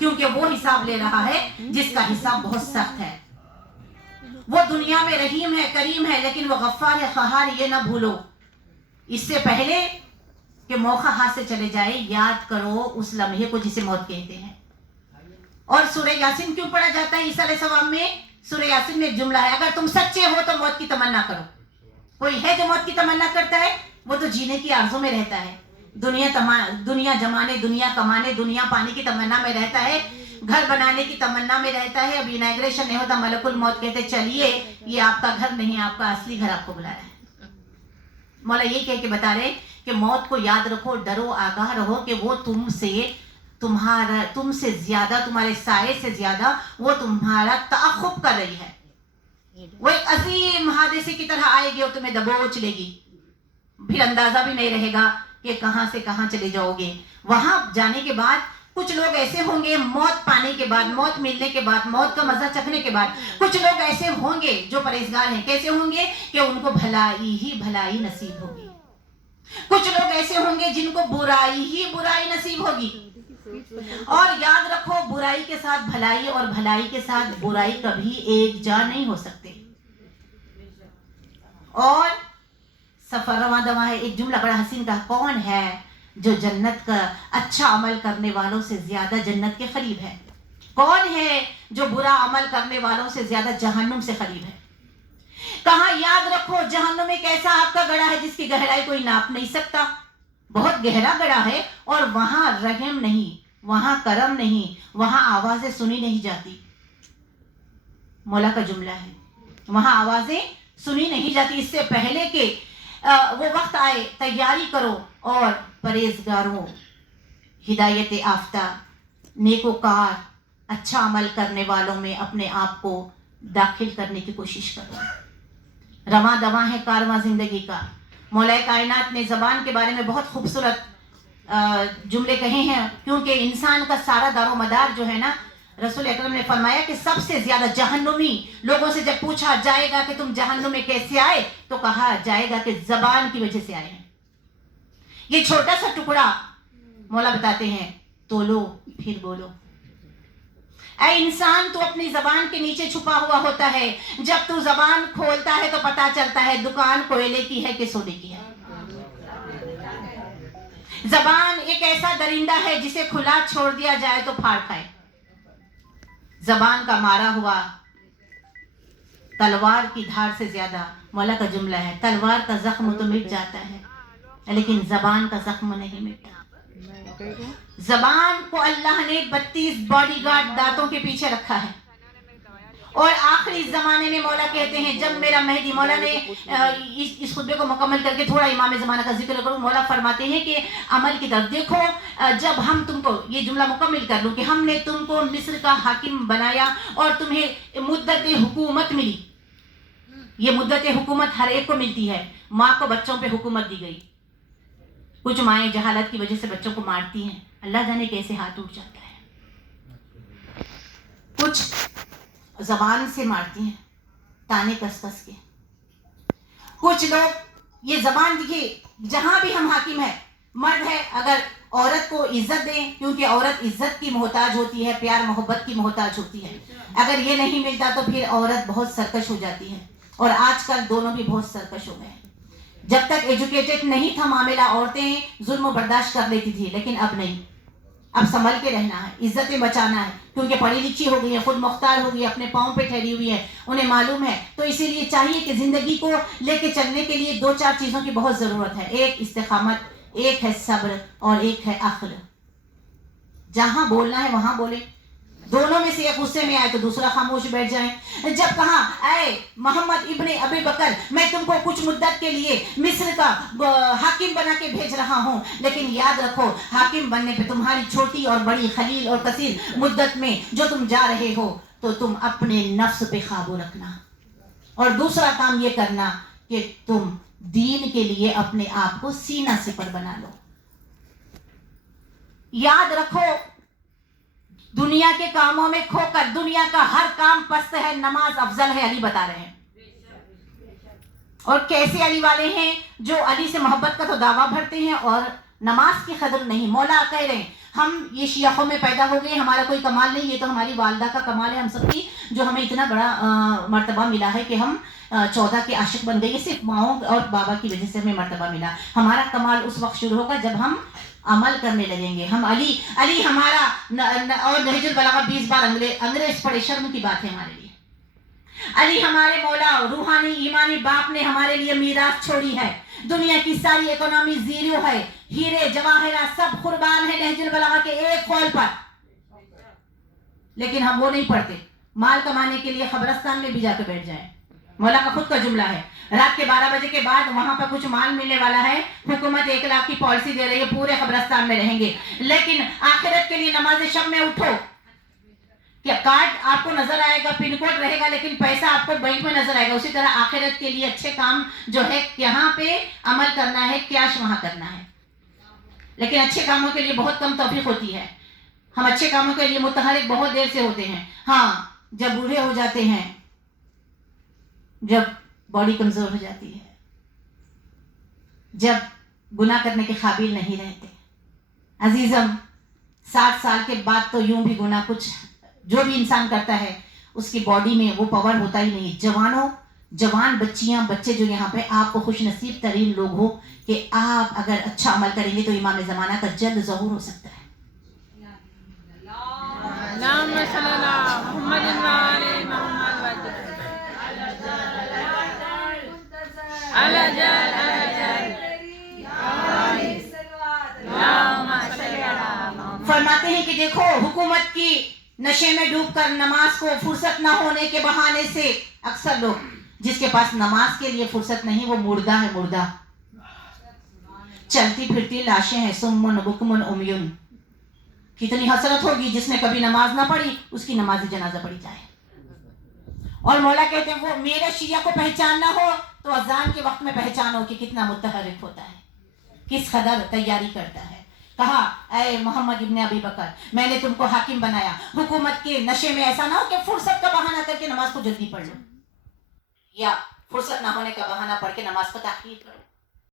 کیونکہ وہ حساب لے رہا ہے جس کا حساب بہت سخت ہے. وہ دنیا میں رحیم ہے، کریم ہے، لیکن وہ غفار ہے، قہار. یہ نہ بھولو. اس سے پہلے کہ موقع ہاتھ سے چلے جائے یاد کرو اس لمحے کو جسے موت کہتے ہیں. اور سورہ یاسین کیوں پڑھا جاتا ہے ایصال ثواب میں؟ سورہ یاسین میں ایک جملہ ہے، اگر تم سچے ہو تو موت کی تمنا کرو. کوئی ہے جو موت کی تمنا کرتا ہے؟ وہ تو جینے کی آرزو میں رہتا ہے، دنیا جمانے، دنیا کمانے، دنیا پانے کی تمنا میں رہتا ہے، گھر بنانے کی تمنا میں رہتا ہے. اب اناگریشن نہیں ہوتا، ملک الموت کہتے چلیے یہ آپ کا گھر نہیں، آپ کا اصلی گھر آپ کو بلا رہا ہے. مولا یہ کہہ کے بتا رہے کہ موت کو یاد رکھو، ڈرو، آگاہ رہو کہ وہ تم سے زیادہ، تمہارے سائے سے زیادہ وہ تمہارا تعاقب کر رہی ہے. وہ ایک عظیم حادثے کی طرح آئے گی اور تمہیں دبوچ لے گی، پھر اندازہ بھی نہیں رہے گا کہ کہاں سے کہاں چلے جاؤ گے. وہاں جانے کے بعد کچھ لوگ ایسے ہوں گے، موت پانے کے بعد، موت ملنے کے بعد، موت کا مزہ چکھنے کے بعد کچھ لوگ ایسے ہوں گے جو پرہیزگار ہیں. کیسے ہوں گے کہ ان کو بھلائی ہی بھلائی نصیب ہوگی. کچھ لوگ ایسے ہوں گے جن کو برائی ہی برائی نصیب ہوگی. اور یاد رکھو برائی کے ساتھ بھلائی اور بھلائی کے ساتھ برائی کبھی ایک جا نہیں ہو سکتے. اور سفر رواں دواں ہے. ایک جملہ بڑا حسین کہا، کون ہے جو جنت کا اچھا عمل کرنے والوں سے زیادہ جنت کے قریب ہے؟ کون ہے جو برا عمل کرنے والوں سے زیادہ جہنم سے قریب ہے؟ کہاں یاد رکھو جہنم ایک ایسا آپ کا گڑھا ہے جس کی گہرائی کوئی ناپ نہیں سکتا. بہت گہرا گڑھا ہے اور وہاں رحم نہیں، وہاں کرم نہیں، وہاں آوازیں سنی نہیں جاتی. مولا کا جملہ ہے، وہاں آوازیں سنی نہیں جاتی. اس سے پہلے کہ وہ وقت آئے تیاری کرو اور پرہیزگاروں، ہدایت یافتہ، نیکوکار، اچھا عمل کرنے والوں میں اپنے آپ کو داخل کرنے کی کوشش کرو. رواں دواں ہے کارواں زندگی کا. مولا کائنات نے زبان کے بارے میں بہت خوبصورت جملے کہے ہیں، کیونکہ انسان کا سارا دار و مدار جو ہے نا، رسول اکرم نے فرمایا کہ سب سے زیادہ جہنمی لوگوں سے جب پوچھا جائے گا کہ تم جہنم میں کیسے آئے، تو کہا جائے گا کہ زبان کی وجہ سے آئے ہیں. یہ چھوٹا سا ٹکڑا مولا بتاتے ہیں، تولو پھر بولو. اے انسان تو اپنی زبان کے نیچے چھپا ہوا ہوتا ہے، جب تو زبان کھولتا ہے تو پتا چلتا ہے دکان کوئلے کی ہے کہ سونے کی ہے. زبان ایک ایسا درندہ ہے جسے کھلا چھوڑ دیا جائے تو پھاڑ کھائے. زبان کا مارا ہوا تلوار کی دھار سے زیادہ، مولا کا جملہ ہے، تلوار کا زخم تو مٹ جاتا ہے لیکن زبان کا زخم نہیں مٹتا. زبان کو اللہ نے 32 باڈی گارڈ دانتوں کے پیچھے رکھا ہے. اور آخری زمانے میں مولا کہتے ہیں جب میرا مہدی، مولا نے اس خطبے کو مکمل کر کے تھوڑا امام زمانہ کا ذکر کروں. مولا فرماتے ہیں کہ عمل کی طرف دیکھو، جب ہم تم کو، یہ جملہ مکمل کر لوں، کہ ہم نے تم کو مصر کا حاکم بنایا اور تمہیں مدت حکومت ملی. یہ مدت حکومت ہر ایک کو ملتی ہے. ماں کو بچوں پہ حکومت دی گئی. کچھ مائیں جہالت کی وجہ سے بچوں کو مارتی ہیں، اللہ جانے کیسے ہاتھ اٹھ جاتا ہے. کچھ زبان سے مارتی ہیں، تانے کس کس کے. کچھ لوگ یہ زبان دیکھیے، جہاں بھی ہم حاکم ہیں، مرد ہے اگر عورت کو عزت دیں، کیونکہ عورت عزت کی محتاج ہوتی ہے، پیار محبت کی محتاج ہوتی ہے. اگر یہ نہیں ملتا تو پھر عورت بہت سرکش ہو جاتی ہے. اور آج کل دونوں بھی بہت سرکش ہو گئے. جب تک ایجوکیٹڈ نہیں تھا معاملہ، عورتیں ظلم و برداشت کر لیتی تھی، لیکن اب نہیں. اب سنبھل کے رہنا ہے، عزتیں بچانا ہے، کیونکہ پڑھی لکھی ہو گئی ہے، خود مختار ہو گئی، اپنے پاؤں پہ ٹھہری ہوئی ہے، انہیں معلوم ہے. تو اسی لیے چاہیے کہ زندگی کو لے کے چلنے کے لیے 2-4 چیزوں کی بہت ضرورت ہے. ایک استقامت، ایک ہے صبر، اور ایک ہے عقل. جہاں بولنا ہے وہاں بولیں. دونوں میں سے ایک غصے میں آئے تو دوسرا خاموش بیٹھ جائیں. جب کہا اے محمد ابن ابی بکر، میں تم کو کچھ مدت کے لیے مصر کا حاکم بنا کے بھیج رہا ہوں، لیکن یاد رکھو حاکم بننے پہ تمہاری چھوٹی اور بڑی خلیل اور کثیر مدت میں جو تم جا رہے ہو، تو تم اپنے نفس پہ قابو رکھنا. اور دوسرا کام یہ کرنا کہ تم دین کے لیے اپنے آپ کو سینہ سپر بنا لو. یاد رکھو دنیا کے کاموں میں کھو کر دنیا کا ہر کام پست ہے، نماز افضل ہے. علی بتا رہے ہیں. اور کیسے علی والے ہیں جو علی سے محبت کا تو دعویٰ بھرتے ہیں اور نماز کی قدر نہیں. مولا کہہ رہے ہیں ہم یہ شیعہ قوم میں پیدا ہو گئے, ہمارا کوئی کمال نہیں, یہ تو ہماری والدہ کا کمال ہے ہم سب کی, جو ہمیں اتنا بڑا مرتبہ ملا ہے کہ ہم 14 کے عاشق بن گئے. یہ صرف ماؤں اور بابا کی وجہ سے ہمیں مرتبہ ملا. ہمارا کمال اس وقت شروع ہوگا جب ہم عمل کرنے لگیں گے. ہم علی ہمارا اور نہج البلاغہ 20 بار انگریز پڑھے, شرم کی بات ہے ہمارے لیے. علی ہمارے مولا روحانی ایمانی باپ نے ہمارے لیے میراث چھوڑی ہے. دنیا کی ساری اکانومی زیرو ہے, ہیرے جواہرات سب قربان ہے نہج البلاغہ کے ایک قول پر, لیکن ہم وہ نہیں پڑھتے. مال کمانے کے لیے قبرستان میں بھی جا کے بیٹھ جائیں. مولا کا خود کا جملہ ہے, رات کے 12 بجے کے بعد وہاں پر کچھ مال ملنے والا ہے, حکومت 1 لاکھ کی پالیسی دے رہی ہے, پورے قبرستان میں رہیں گے. لیکن آخرت کے لیے نماز شب میں اٹھو, کیا کارڈ آپ کو نظر آئے گا, پن کوڈ رہے گا, لیکن پیسہ آپ کو بینک میں نظر آئے گا. اسی طرح آخرت کے لیے اچھے کام جو ہے یہاں پہ عمل کرنا ہے, کیش وہاں کرنا ہے. لیکن اچھے کاموں کے لیے بہت کم توفیق ہوتی ہے. ہم اچھے کاموں کے لیے متحرک بہت دیر سے ہوتے ہیں. ہاں, جب بوڑھے ہو جاتے ہیں, جب باڈی کمزور ہو جاتی ہے, جب گناہ کرنے کے قابل نہیں رہتے. عزیزم, 60 سال کے بعد تو یوں بھی گناہ کچھ جو بھی انسان کرتا ہے اس کی باڈی میں وہ پاور ہوتا ہی نہیں. جوان بچیاں بچے جو یہاں پہ, آپ کو خوش نصیب ترین لوگ ہو کہ آپ اگر اچھا عمل کریں گے تو امام زمانہ کا جلد ظہور ہو سکتا ہے. فرماتے ہیں کہ دیکھو, حکومت کی نشے میں ڈوب کر نماز کو فرصت نہ ہونے کے بہانے سے اکثر لوگ, جس کے پاس نماز کے لیے فرصت نہیں وہ مردہ ہے, مردہ, چلتی پھرتی لاشیں ہیں. سمن بکمن امیون. کتنی حسرت ہوگی جس نے کبھی نماز نہ پڑھی, اس کی نماز جنازہ پڑھی جائے. اور مولا کہتے ہیں وہ میرے شیعہ کو پہچاننا ہو تو اذان کے وقت میں پہچانو کہ کتنا متحرک ہوتا ہے, کس قدر تیاری کرتا ہے. کہا اے محمد ابن ابی بکر, میں نے تم کو حاکم بنایا, حکومت کے نشے میں ایسا نہ ہو کہ فرصت کا بہانہ کر کے نماز کو جلدی پڑھ لو, یا فرصت نہ ہونے کا بہانہ پڑھ کے نماز کو تاخیر کرو.